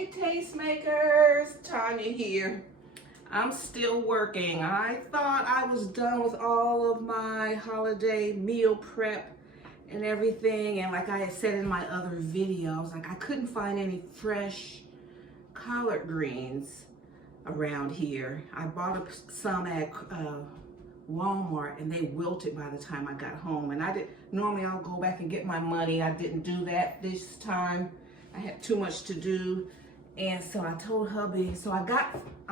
Hey tastemakers, Tanya here. I'm still working. I thought I was done with all of my holiday meal prep and everything, and like I had said in my other video, I was like, I couldn't find any fresh collard greens around here. I bought some at Walmart and they wilted by the time I got home, and normally I'll go back and get my money. I didn't do that this time. I had too much to do, and so I told hubby. So I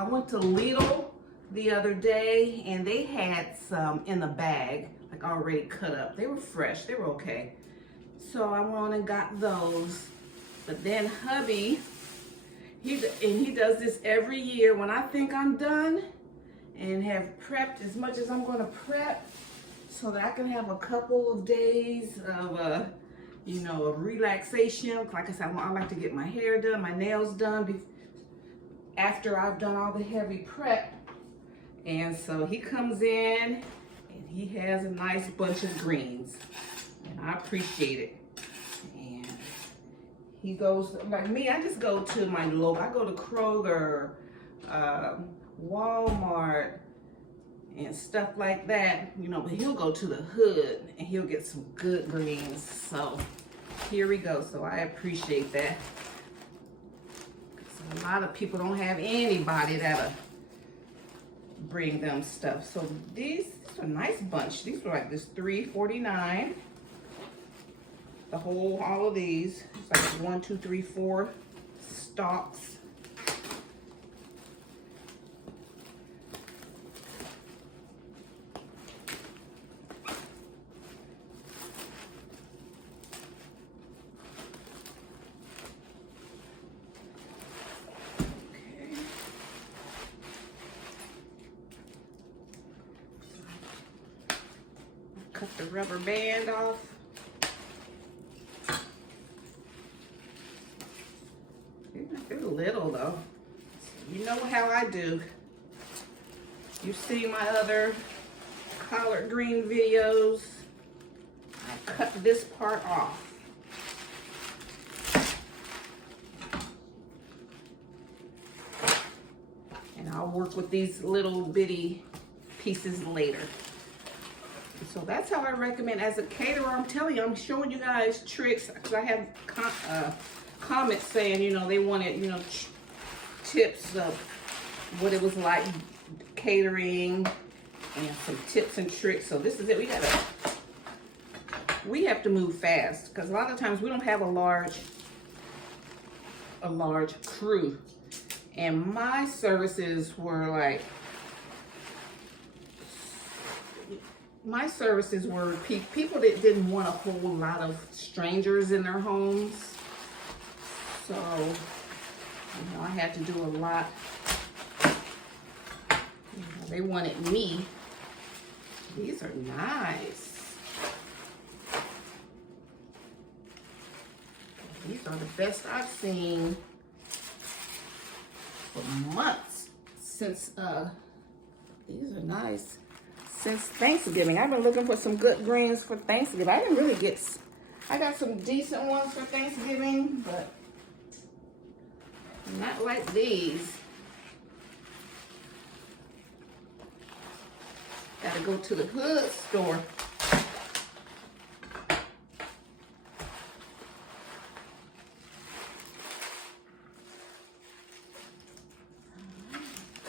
went to Lidl the other day, and they had some in the bag, like already cut up. They were fresh, they were okay. So I went on and got those. But then hubby, he does this every year when I think I'm done and have prepped as much as I'm gonna prep so that I can have a couple of days of of relaxation. Like I said, I like to get my hair done, my nails done after I've done all the heavy prep. And so he comes in and he has a nice bunch of greens, and I appreciate it. And he goes, like me, I just go to my local, I go to Kroger, Walmart, and stuff like that, but he'll go to the hood and he'll get some good greens. So here we go. So I appreciate that. A lot of people don't have anybody that'll bring them stuff. So these are a nice bunch. These were like this $3.49. All of these. It's like 1, 2, 3, 4 stalks. Cut the rubber band off. They're little though. You know how I do. You see my other collard green videos. I cut this part off. And I'll work with these little bitty pieces later. So that's how I recommend as a caterer. I'm telling you, I'm showing you guys tricks, because I have comments saying, they wanted, tips of what it was like catering and some tips and tricks. So this is it. We have to move fast, because a lot of times we don't have a large crew, and my services were like, people that didn't want a whole lot of strangers in their homes. So, I had to do a lot. They wanted me. These are nice. These are the best I've seen for months since, these are nice. Since Thanksgiving. I've been looking for some good greens for Thanksgiving. I didn't really I got some decent ones for Thanksgiving, but not like these. Gotta go to the hood store.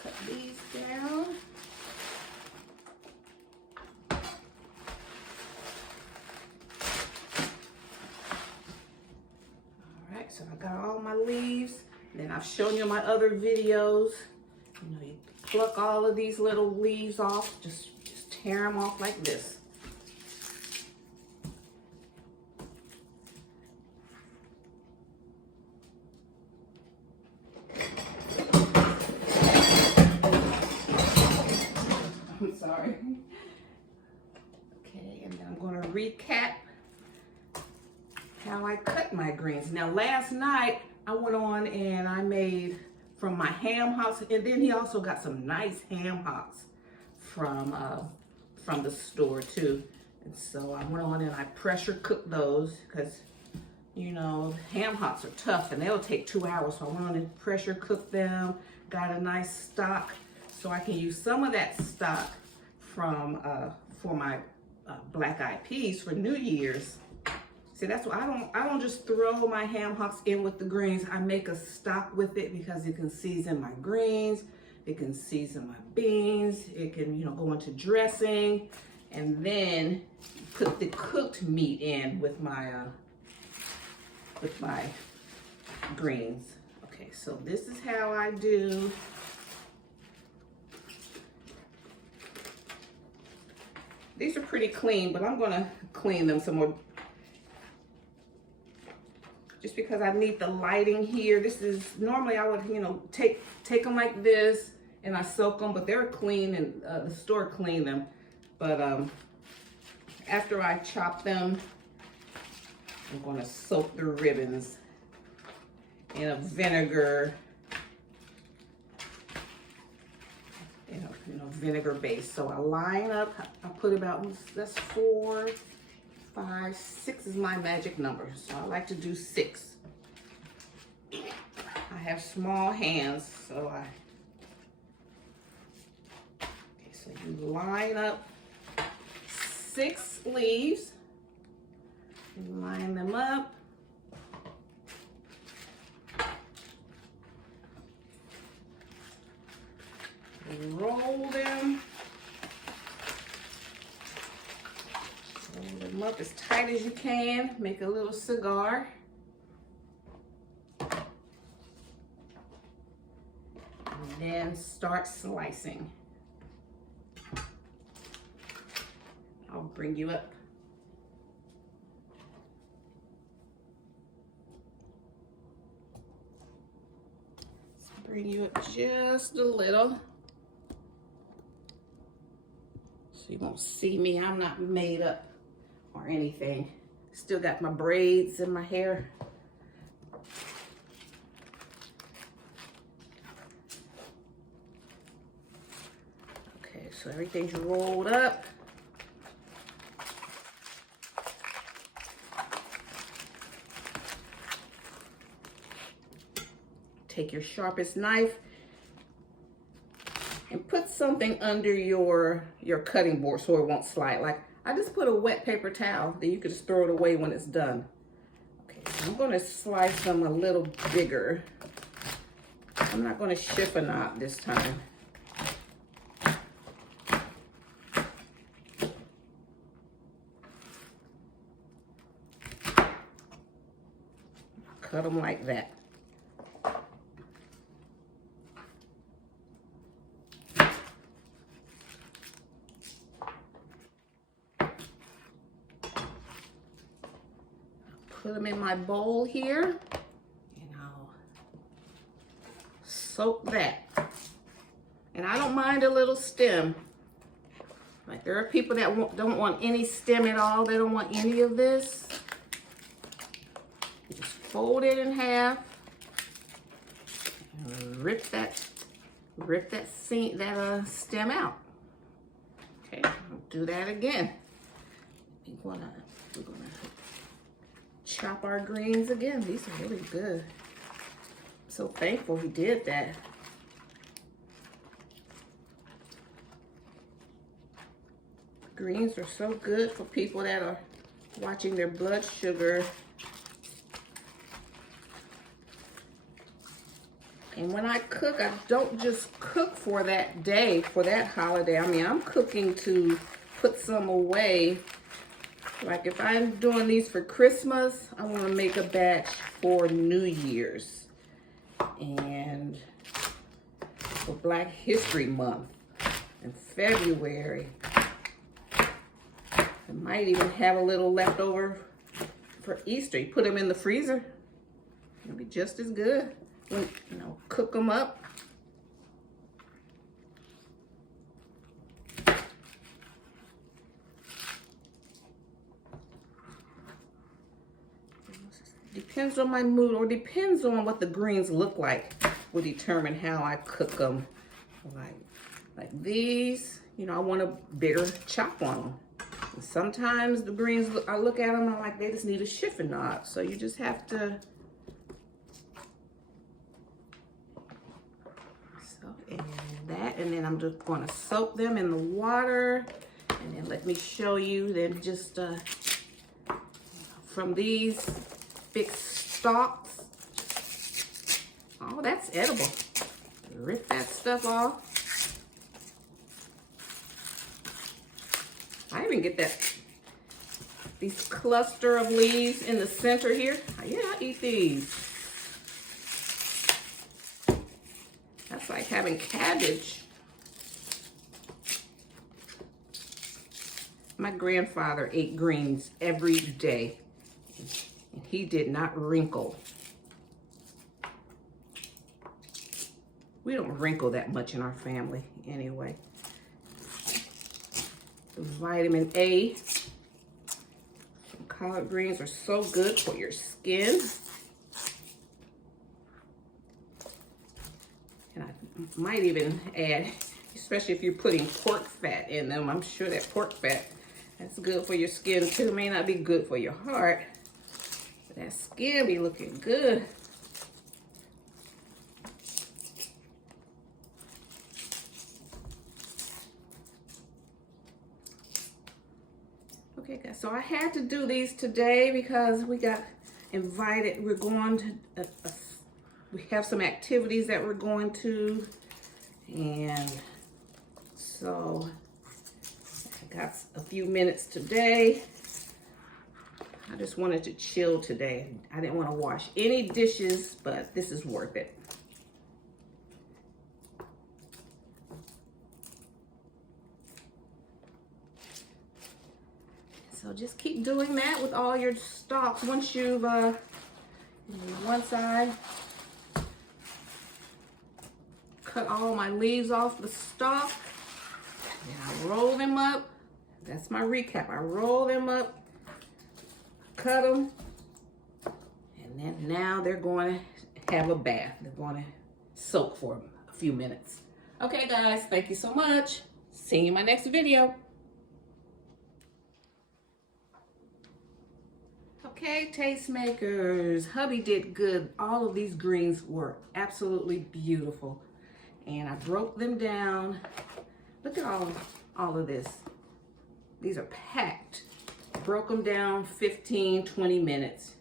Cut these down. So I got all my leaves. Then I've shown you my other videos. You pluck all of these little leaves off. Just tear them off like this. I'm sorry. Okay, and then I'm going to recap how I cut my greens. Now last night I went on and I made from my ham hocks, and then he also got some nice ham hocks from the store too. And so I went on and I pressure cooked those, because You know, ham hocks are tough and they'll take 2 hours. So I wanted to pressure cook them. Got a nice stock, so I can use some of that stock from for my black eyed peas for New Year's. See, that's why I don't just throw my ham hocks in with the greens. I make a stock with it because it can season my greens, it can season my beans, it can, you know, go into dressing, and then put the cooked meat in with my greens. Okay, so this is how I do. These are pretty clean, but I'm gonna clean them some more just because I need the lighting here. This is, normally I would, you know, take them like this and I soak them, but they're clean and the store cleaned them. But after I chop them, I'm gonna soak the ribbons in a vinegar, vinegar base. So I line up, I put about, that's 4, 5, 6 is my magic number. So I like to do 6. I have small hands, so so you line up 6 leaves, you line them up. Roll them up as tight as you can. Make a little cigar. And then start slicing. I'll bring you up. Bring you up just a little. You won't see me. I'm not made up or anything. Still got my braids in my hair. Okay, so everything's rolled up. Take your sharpest knife and put something under your cutting board so it won't slide. Like, I just put a wet paper towel, then you can just throw it away when it's done. Okay, so I'm gonna slice them a little bigger. I'm not gonna chiffonade this time. Cut them like that. Put them in my bowl here, and I'll soak that. And I don't mind a little stem. Like, there are people that don't want any stem at all. They don't want any of this. You just fold it in half and rip that stem out. Okay, I'll do that again. We're gonna chop our greens again. These are really good. I'm so thankful he did that. Greens are so good for people that are watching their blood sugar. And when I cook, I don't just cook for that day, for that holiday. I mean, I'm cooking to put some away. Like, if I'm doing these for Christmas, I want to make a batch for New Year's and for Black History Month in February. I might even have a little leftover for Easter. You put them in the freezer, it'll be just as good. You know, cook them up. Depends on my mood, or depends on what the greens look like, will determine how I cook them. Like these, you know, I want a bigger chop on them. Sometimes the greens, I look at them, I'm like, they just need a chiffonade. So you just have to, and that, and then I'm just going to soak them in the water. And then let me show you then just from these big stalks. Oh, that's edible. Rip that stuff off. I even get these cluster of leaves in the center here. Yeah, I eat these. That's like having cabbage. My grandfather ate greens every day, and he did not wrinkle. We don't wrinkle that much in our family anyway. The vitamin A. Collard greens are so good for your skin. And I might even add, especially if you're putting pork fat in them, I'm sure that pork fat, that's good for your skin too. It may not be good for your heart, but that skin be looking good. Okay guys, so I had to do these today because we got invited. We're going to, we have some activities that we're going to, and so I got a few minutes today. I just wanted to chill today. I didn't want to wash any dishes, but this is worth it. So just keep doing that with all your stalks. Once you've, once I cut all my leaves off the stalk, and I roll them up. That's my recap. I roll them up, cut them, and then now they're going to have a bath. They're going to soak for a few minutes. Okay guys, thank you so much. See you in my next video. Okay, tastemakers, hubby did good. All of these greens were absolutely beautiful. And I broke them down. Look at all of this. These are packed. Broke them down 15, 20 minutes.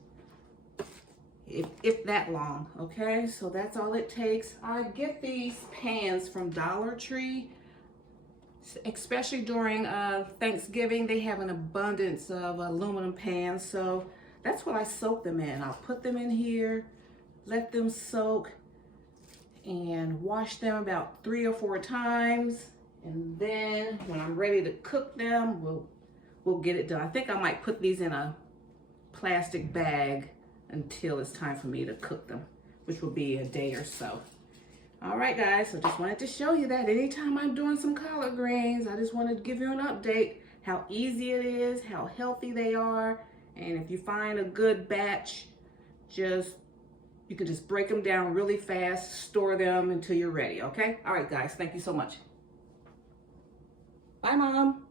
If that long, okay? So that's all it takes. I get these pans from Dollar Tree, especially during Thanksgiving. They have an abundance of aluminum pans, so that's what I soak them in. I'll put them in here, let them soak, and wash them about 3 or 4 times. And then when I'm ready to cook them, we'll get it done. I think I might put these in a plastic bag until it's time for me to cook them, which will be a day or so. All right, guys, so just wanted to show you that anytime I'm doing some collard greens, I just wanted to give you an update, how easy it is, how healthy they are. And if you find a good batch, you can just break them down really fast, store them until you're ready, okay? All right, guys, thank you so much. Bye, Mom.